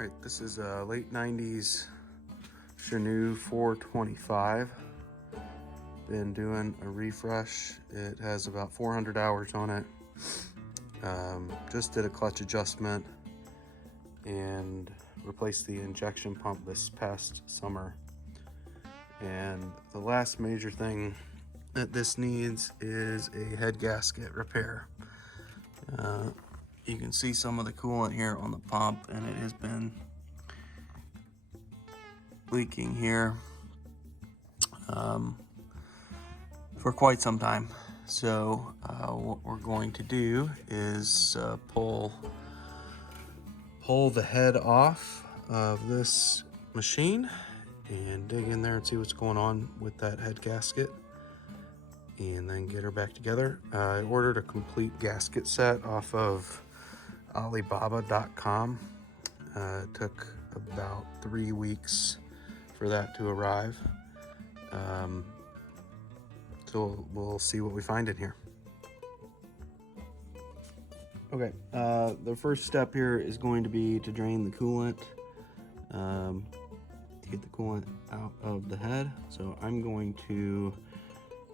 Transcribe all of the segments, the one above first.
Alright, this is a late 90s Shenniu 425. Been doing a refresh. It has about 400 hours on it. Just did a clutch adjustment and replaced the injection pump this past summer. And the last major thing that this needs is a head gasket repair. You can see some of the coolant here on the pump, and it has been leaking here for quite some time. So what we're going to do is pull the head off of this machine and dig in there and see what's going on with that head gasket, and then get her back together. I ordered a complete gasket set off of Alibaba.com. It took about 3 weeks for that to arrive. So we'll see what we find in here. Okay, the first step here is going to be to drain the coolant, to get the coolant out of the head. So I'm going to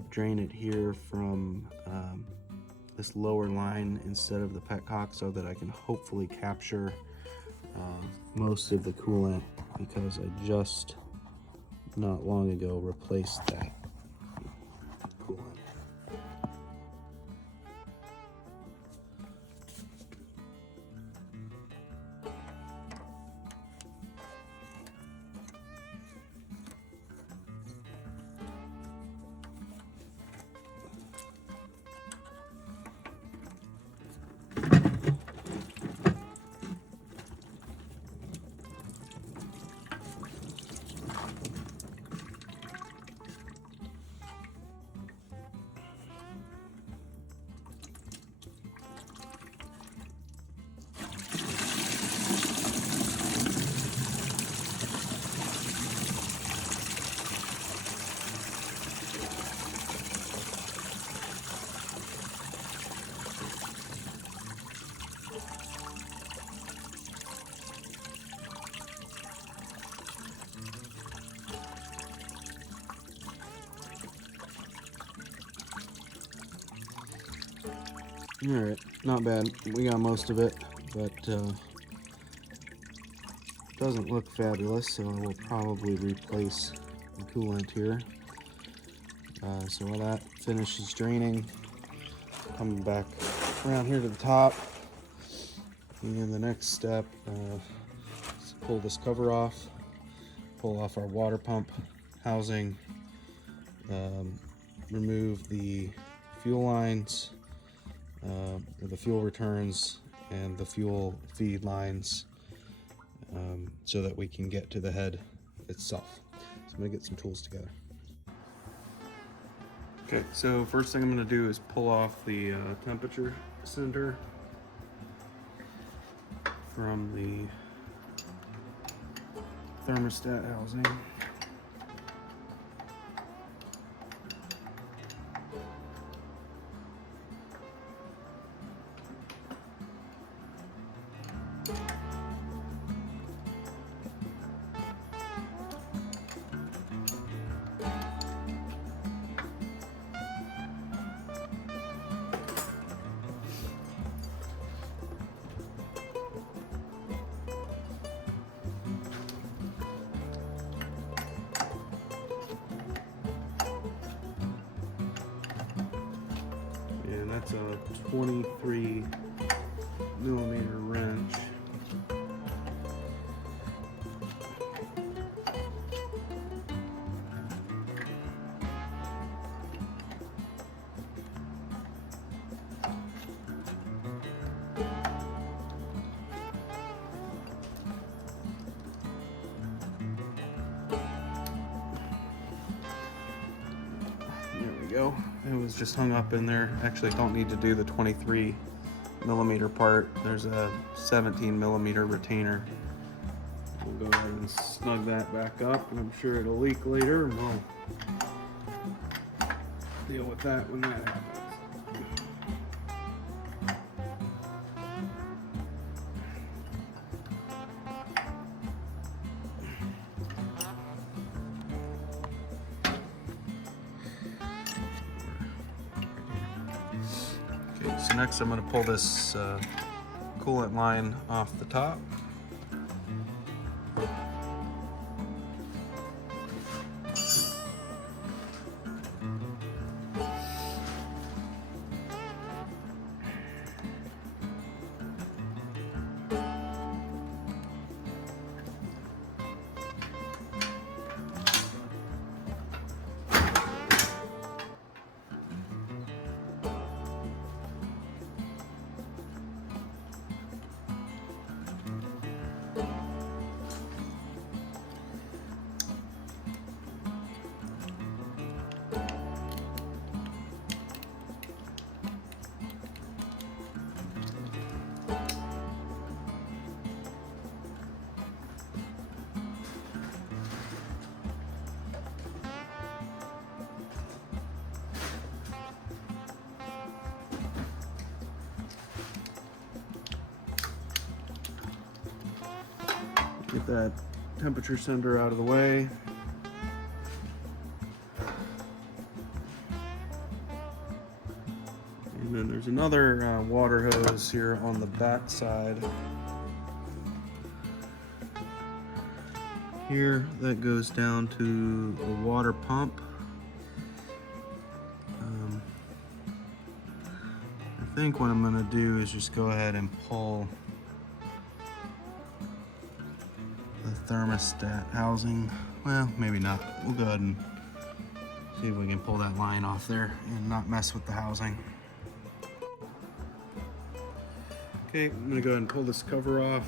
drain it here from this lower line instead of the petcock, so that I can hopefully capture most of the coolant, because I just not long ago replaced that coolant. All right, not bad. We got most of it, but doesn't look fabulous, so I will probably replace the coolant here. So while that finishes draining, coming back around here to the top, and the next step is pull this cover off, pull off our water pump housing, remove the fuel lines, the fuel returns, and the fuel feed lines, so that we can get to the head itself. So I'm gonna get some tools together. Okay, so first thing I'm gonna do is pull off the temperature sensor from the thermostat housing. And that's a 23 millimeter wrench. There we go. It was just hung up in there. Actually, don't need to do the 23 millimeter part. There's a 17 millimeter retainer. We'll go ahead and snug that back up, and I'm sure it'll leak later, and we'll deal with that when that happens. Okay, so next I'm going to pull this coolant line off the top. Get that temperature sender out of the way. And then there's another water hose here on the back side. Here, that goes down to the water pump. I think what I'm going to do is just go ahead and pull the thermostat housing. Well, maybe not. We'll go ahead and see if we can pull that line off there and not mess with the housing. Okay, I'm going to go ahead and pull this cover off.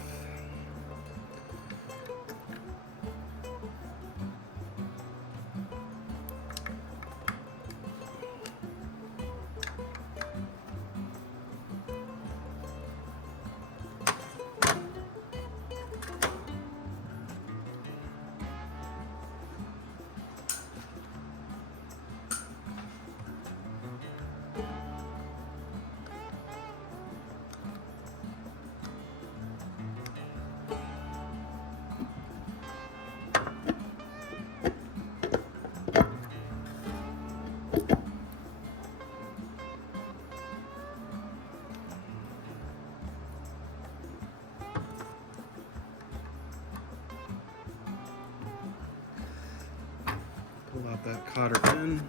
Pull out that cotter pin.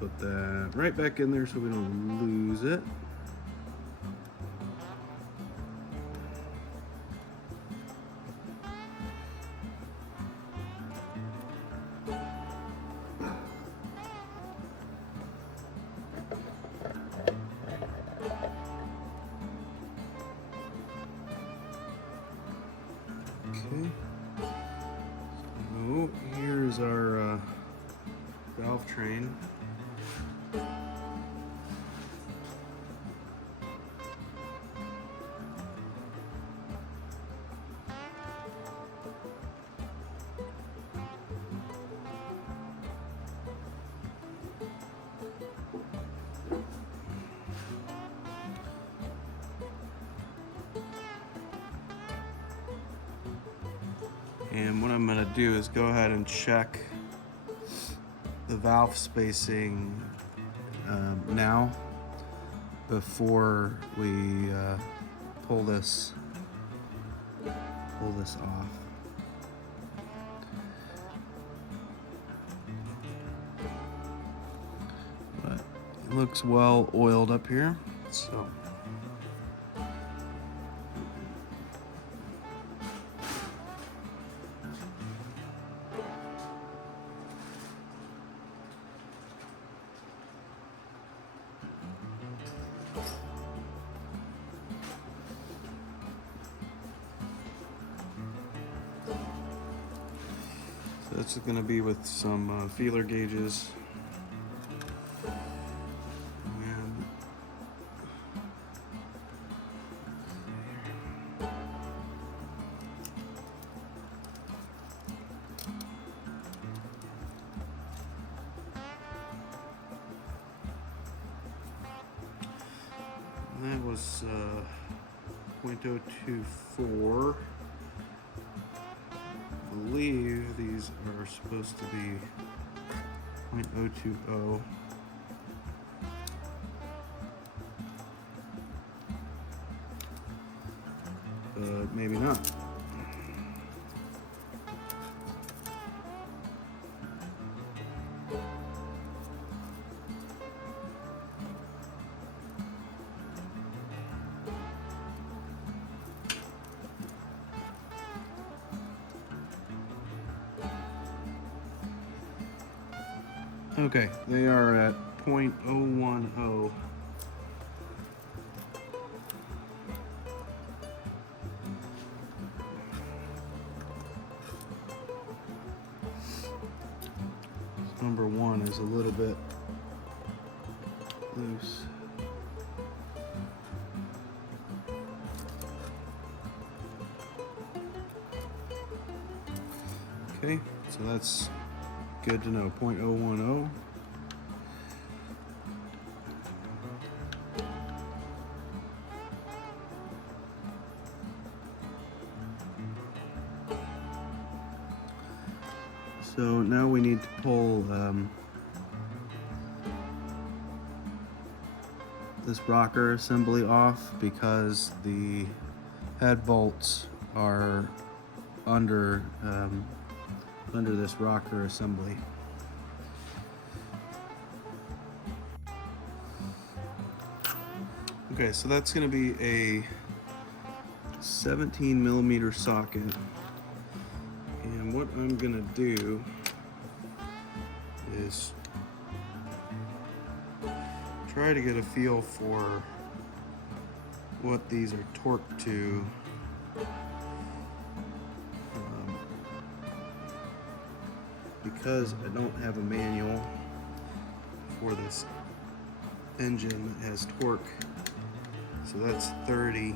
Put that right back in there so we don't lose it. Okay. So here's our valve train. And what I'm going to do is go ahead and check the valve spacing now before we pull this off. But it looks well oiled up here, so. This is going to be with some feeler gauges. And that was 0.024. I believe these are supposed to be 0.020. but maybe not. Okay, they are at 0.010. Number one is a little bit loose. Okay, so that's good to know, 0.010. So now we need to pull this rocker assembly off because the head bolts are under this rocker assembly. Okay, so that's going to be a 17 millimeter socket, and what I'm going to do is try to get a feel for what these are torqued to. Because I don't have a manual for this engine that has torque, so that's 30.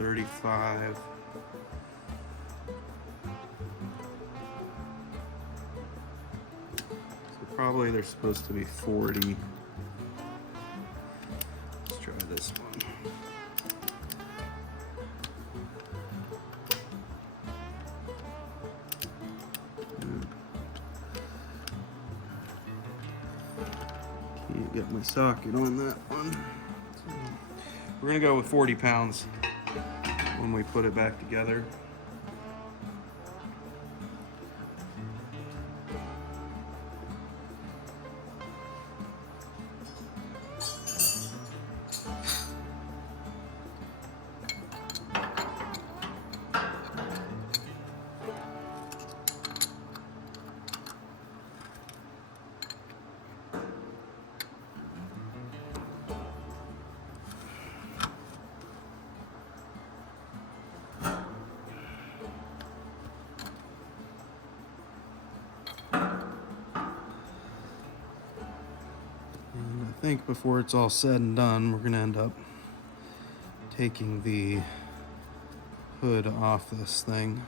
$35. So probably they're supposed to be 40. Let's try this one. Can't get my socket on that one. So we're gonna go with 40 pounds when we put it back together. I think before it's all said and done, we're gonna end up taking the hood off this thing.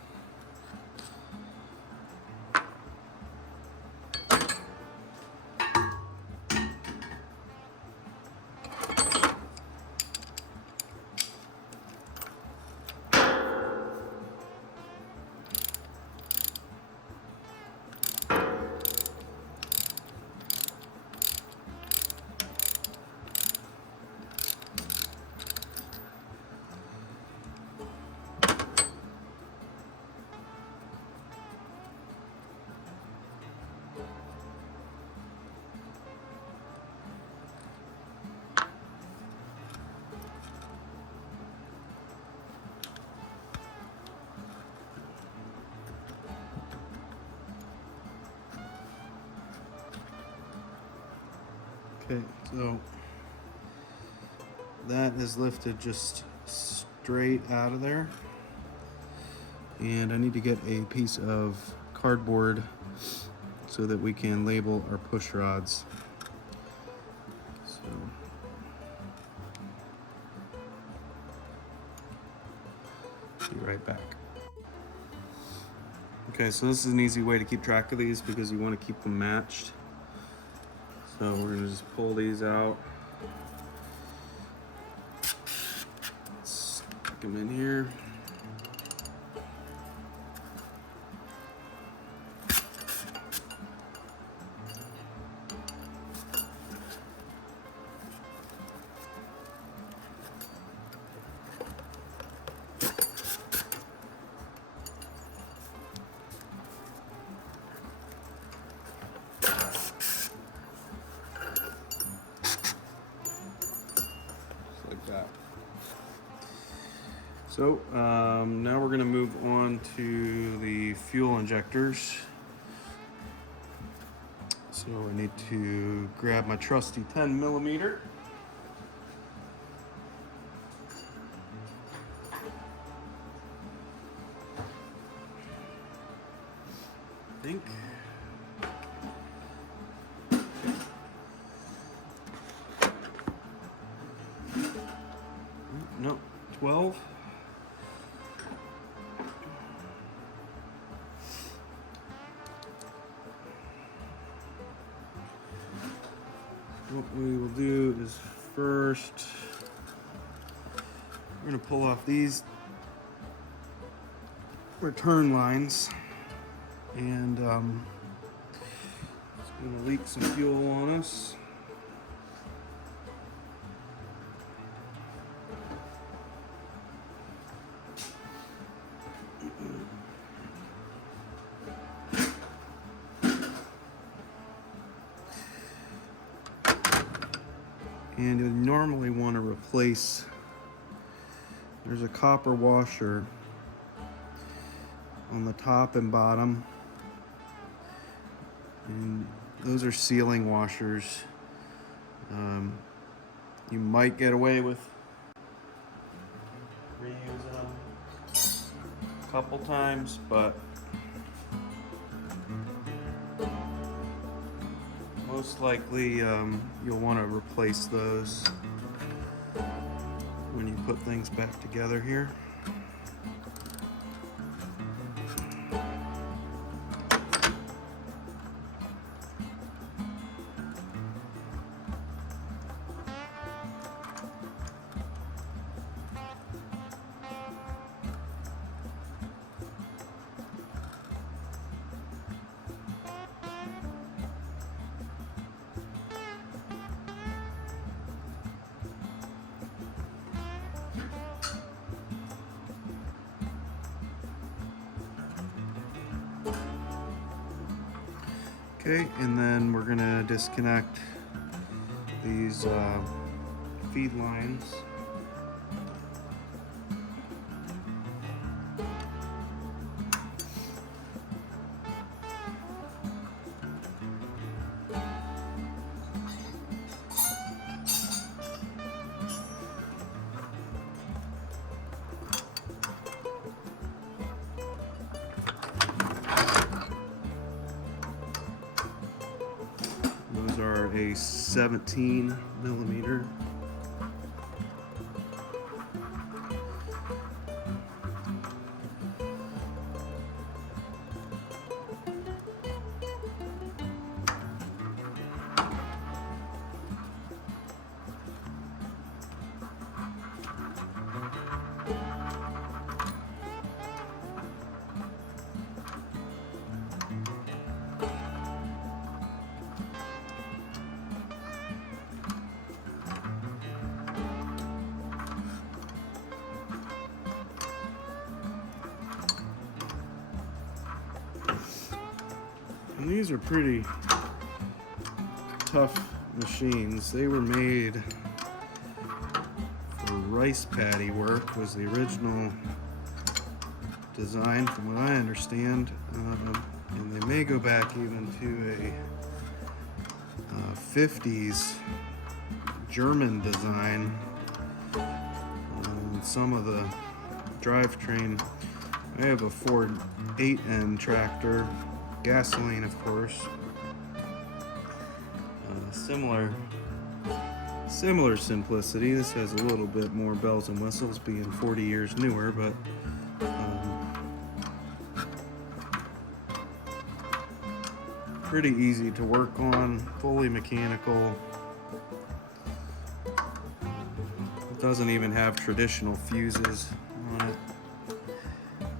Okay, so that is lifted just straight out of there. And I need to get a piece of cardboard so that we can label our push rods. So be right back. Okay, so this is an easy way to keep track of these because you want to keep them matched. So we're gonna just pull these out. Stick them in here. So now we're going to move on to the fuel injectors. So I need to grab my trusty 10 millimeter. I think. No, 12. What we will do is first, we're going to pull off these return lines, and it's going to leak some fuel on us. And you normally want to replace, there's a copper washer on the top and bottom, and those are sealing washers. You might get away with reusing them a couple times, but most likely you'll want to replace those when you put things back together here. Okay, and then we're gonna disconnect these feed lines. Those are a 17 millimeter. And these are pretty tough machines. They were made for rice paddy work, was the original design from what I understand. And they may go back even to a 50s German design. Some of the drivetrain. I have a Ford 8N tractor. Gasoline, of course. Similar simplicity. This has a little bit more bells and whistles, being 40 years newer, but pretty easy to work on. Fully mechanical. It doesn't even have traditional fuses on it.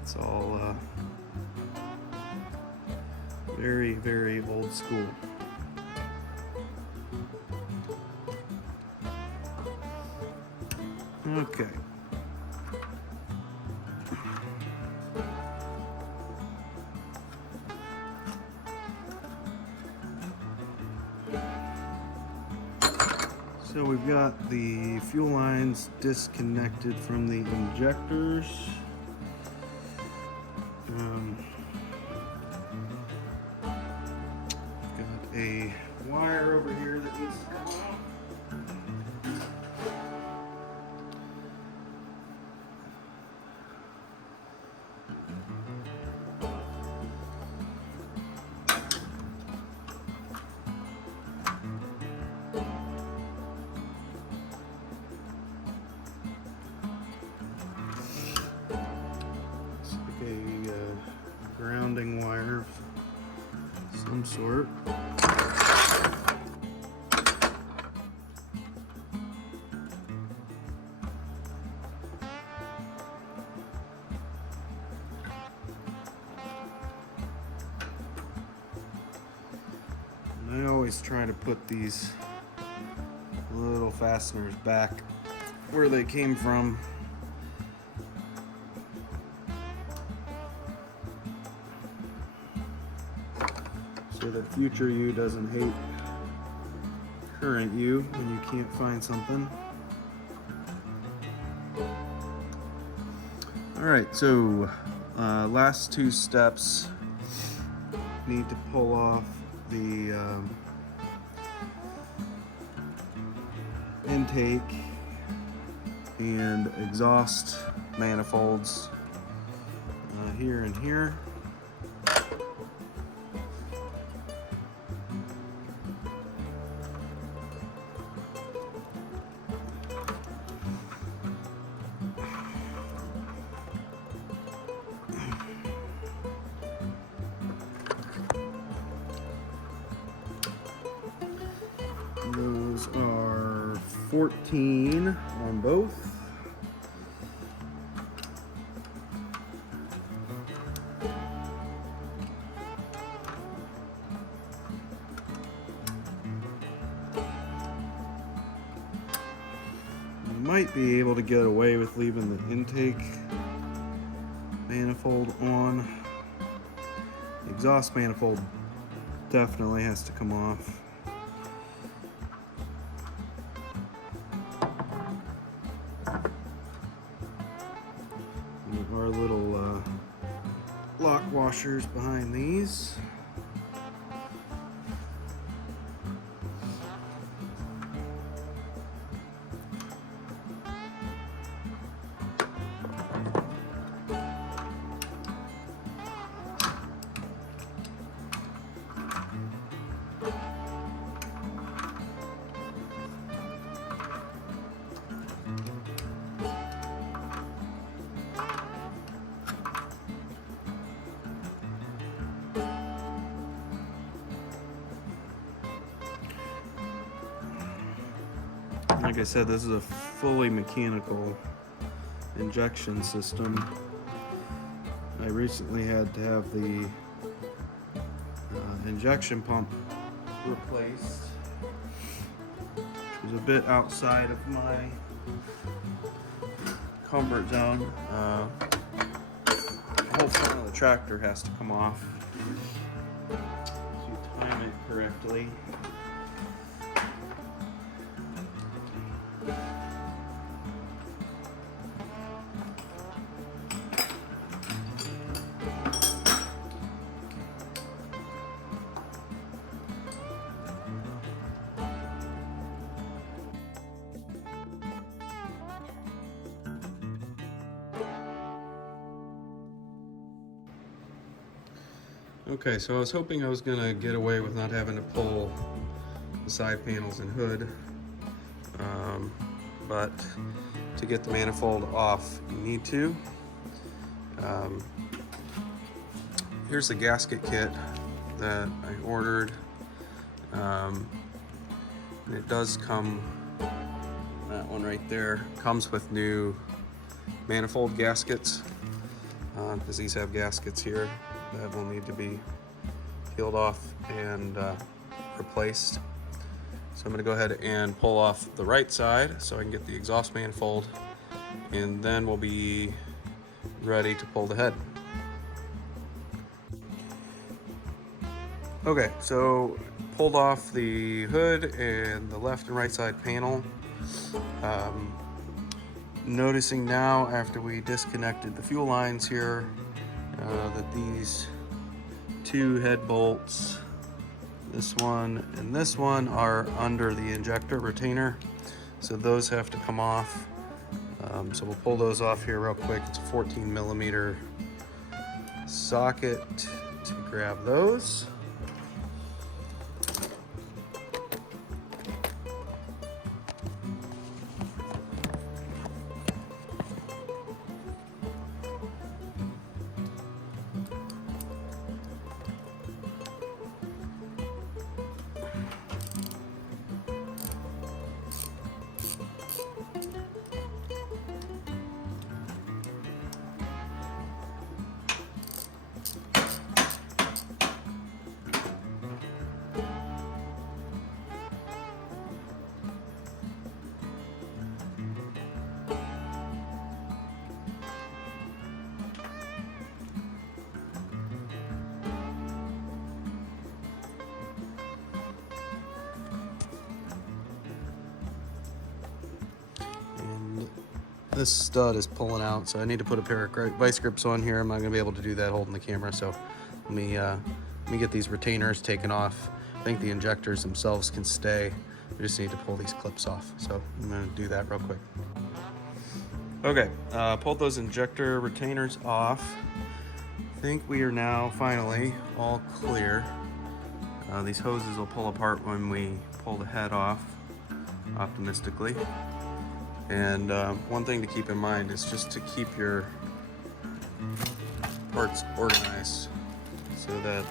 It's all very, very old school. Okay. So we've got the fuel lines disconnected from the injectors. Got a wire over here that needs to come off. A grounding wire of some sort. And I always try to put these little fasteners back where they came from. So that future you doesn't hate current you when you can't find something. Alright, so last two steps, need to pull off the intake and exhaust manifolds here and here. Those are 14 on both. You might be able to get away with leaving the intake manifold on. The exhaust manifold definitely has to come off. There are little lock washers behind these. Like I said, this is a fully mechanical injection system. I recently had to have the injection pump replaced, which was a bit outside of my comfort zone. The whole front of the tractor has to come off to time it correctly. Okay, so I was hoping I was gonna get away with not having to pull the side panels and hood, but to get the manifold off, you need to. Here's the gasket kit that I ordered, and it does come, that one right there, comes with new manifold gaskets, because these have gaskets here that will need to be peeled off and replaced. So I'm going to go ahead and pull off the right side so I can get the exhaust manifold, and then we'll be ready to pull the head. Okay, so pulled off the hood and the left and right side panel. Noticing now, after we disconnected the fuel lines here, that these two head bolts, this one and this one, are under the injector retainer, so those have to come off. So we'll pull those off here real quick. It's a 14mm socket to grab those. This stud is pulling out, so I need to put a pair of vice grips on here. I'm not gonna be able to do that holding the camera, so let me get these retainers taken off. I think the injectors themselves can stay. We just need to pull these clips off, so I'm gonna do that real quick. Okay, pulled those injector retainers off. I think we are now finally all clear. These hoses will pull apart when we pull the head off, optimistically. And one thing to keep in mind is just to keep your parts organized so that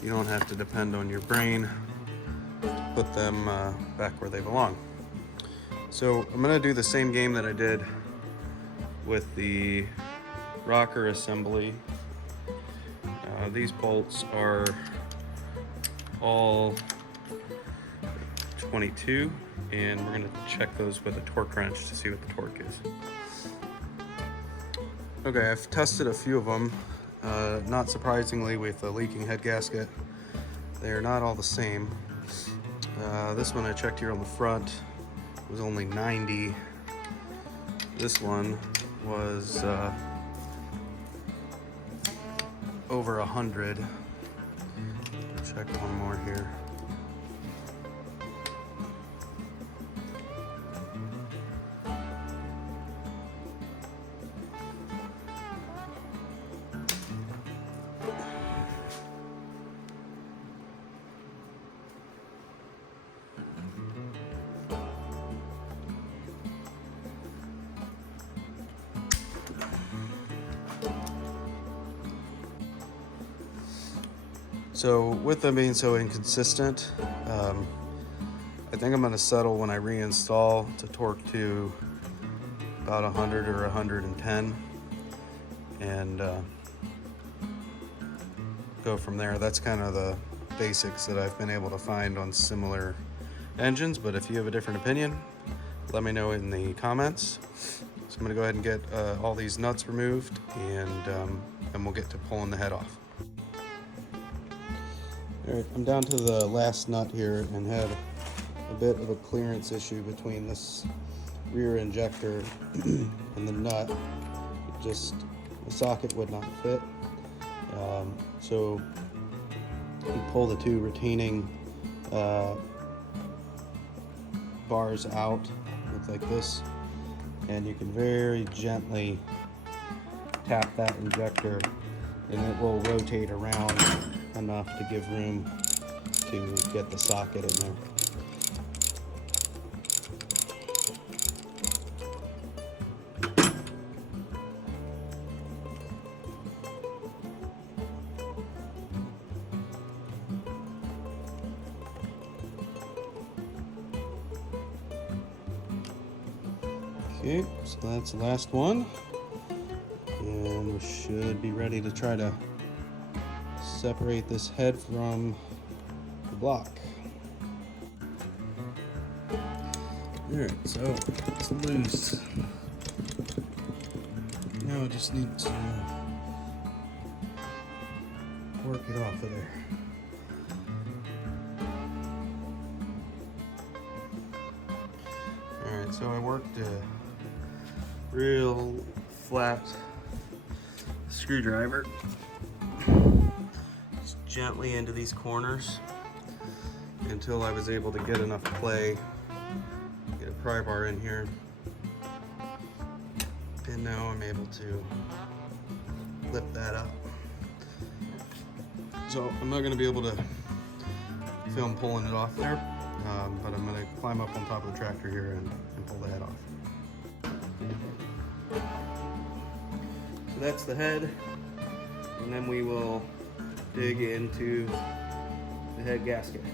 you don't have to depend on your brain to put them back where they belong. So I'm gonna do the same game that I did with the rocker assembly. These bolts are all 22, and we're gonna check those with a torque wrench to see what the torque is. Okay, I've tested a few of them. Not surprisingly, with the leaking head gasket, they are not all the same. This one I checked here on the front was only 90. This one was over 100. Check one more here. So with them being so inconsistent, I think I'm going to settle when I reinstall to torque to about 100 or 110 and go from there. That's kind of the basics that I've been able to find on similar engines, but if you have a different opinion, let me know in the comments. So I'm going to go ahead and get all these nuts removed, and we'll get to pulling the head off. Alright, I'm down to the last nut here and had a bit of a clearance issue between this rear injector and the nut. The socket would not fit. So you pull the two retaining bars out, look like this, and you can very gently tap that injector and it will rotate around enough to give room to get the socket in there. Okay, so that's the last one, and we should be ready to try to separate this head from the block. Alright, so it's loose. Now I just need to work it off of there. So I worked a real flat screwdriver just gently into these corners until I was able to get enough play, get a pry bar in here, and now I'm able to lift that up. So I'm not going to be able to film pulling it off there, but I'm going to climb up on top of the tractor here and pull the head off. So that's the head, and then we will dig into the head gasket.